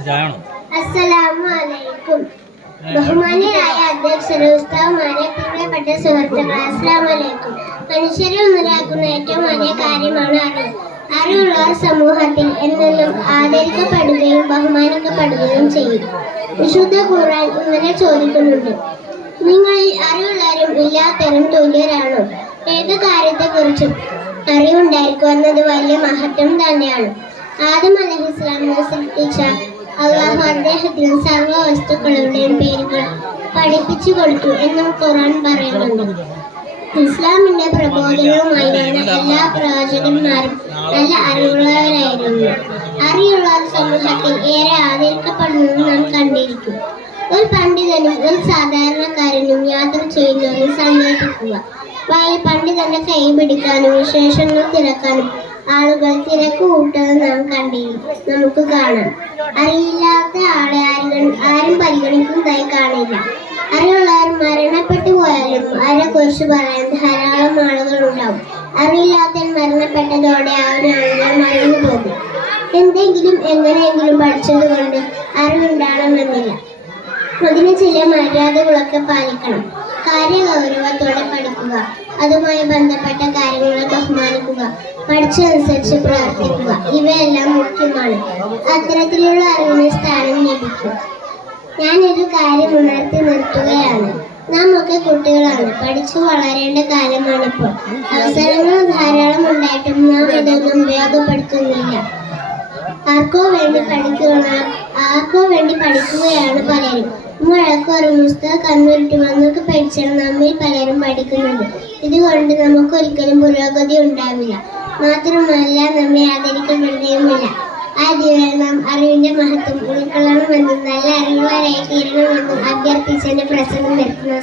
അസ്സലാമു അലൈക്കും. ബഹുമാന്യരായ അധ്യക്ഷരെ, ഉസ്താദുമാരെ, പ്രിയപ്പെട്ട സുഹൃത്തുക്കളെ, അസ്സലാമു അലൈക്കും. മനുഷ്യരെ ഒന്നിലാക്കുന്ന ഏറ്റവും വലിയ കാര്യമാണ് അറിവ്. അറിവുള്ളവർ സമൂഹത്തിൽ എന്നെന്നും ആദരിക്കപ്പെടുകയും ബഹുമാനിക്കപ്പെടുകയും ചെയ്യും. വിശുദ്ധ ഖുർആൻ ഇങ്ങനെ ചോദിക്കുന്നുണ്ട്: നിങ്ങളിൽ അറിവുള്ളവരും ഇല്ലാത്തവരും തുല്യരാണോ? ഏത് കാര്യത്തെക്കുറിച്ചും അറിവുണ്ടായിരിക്കുക എന്നത് വലിയ മഹത്വം തന്നെയാണ്. ആദം അലൈഹിസ്സലാമിനെ സൃഷ്ടിച്ച അള്ളാഹു അദ്ദേഹത്തിന് സർവ്വ വസ്തുക്കളുടെയും പേരുകൾ പഠിപ്പിച്ചു കൊടുത്തു എന്നും ഖുർആൻ പറയുന്നുണ്ട്. ഇസ്ലാമിന്റെ പ്രബോധനവുമായി വന്ന എല്ലാ പ്രവാചകന്മാരും നല്ല അറിവുള്ളവരായിരുന്നു. അറിവുള്ളവർ സമൂഹത്തിൽ ഏറെ ആദരിക്കപ്പെടുന്നത് നാം കണ്ടിരിക്കും. ഒരു പണ്ഡിതനും ഒരു സാധാരണക്കാരനും യാത്ര ചെയ്യുന്നവരും സങ്കല്പിക്കുക. വഴി പണ്ഡിതന്റെ കൈ പിടിക്കാനും വിശേഷങ്ങൾ തിരക്കാനും ആളുകൾ തിരക്ക് കൂട്ടുന്നത് നമുക്ക് കാണാം. അറിയില്ലാത്ത ആളെ ആരും പരിഗണിക്കുന്നതായി കാണില്ല. അറിവുള്ളവർ മരണപ്പെട്ടു പോയാലും അവരെ കുറിച്ച് പറയാൻ ധാരാളം ആളുകൾ ഉണ്ടാവും. അറിയില്ലാത്തവൻ മരണപ്പെട്ടതോടെ ആളുകൾ മറന്നു പോകും. എന്തെങ്കിലും എങ്ങനെയെങ്കിലും പഠിച്ചത് കൊണ്ട് അറിവുണ്ടാകണമെന്നില്ല. അതിന് ചില മര്യാദകളൊക്കെ പാലിക്കണം. കാര്യഗൗരവത്തോടെ പഠിക്കുക, അതുമായി ബന്ധപ്പെട്ട കാര്യങ്ങളെ ബഹുമാനിക്കുക, പഠിച്ചതനുസരിച്ച് പ്രവർത്തിക്കുക, ഇവയെല്ലാം മുഖ്യമാണ്. അത്തരത്തിലുള്ള അറിവിന് സ്ഥാനം ലഭിക്കും. ഞാനൊരു കാര്യം ഉണർത്തി നിർത്തുകയാണ്. നാം ഒക്കെ കുട്ടികളാണ്. പഠിച്ചു വളരേണ്ട കാലമാണിപ്പോൾ. അവസരങ്ങൾ ധാരാളം ഉണ്ടായിട്ടും നാം ഇതൊന്നും ഉപയോഗപ്പെടുത്തുന്നില്ല. ആർക്കോ വേണ്ടി പഠിക്കുകയാണ് പലരും. മഴക്കോറും പുസ്തക കണ്ണുരുട്ടുമെന്നൊക്കെ പഠിച്ചാണ് നമ്മിൽ പലരും പഠിക്കുന്നത്. ഇതുകൊണ്ട് നമുക്കൊരിക്കലും പുരോഗതി ഉണ്ടാവില്ല. മാത്രമല്ല, നമ്മെ ആദരിക്കപ്പെടുകയുമില്ല. ആദ്യമായി നാം അറിവിന്റെ മഹത്വം ഉൾക്കൊള്ളണമെന്നും നല്ല അറിവുള്ളവരായി തീരണമെന്നും അഭ്യർത്ഥിച്ചെന്റെ പ്രസംഗം നിർത്തുന്നു.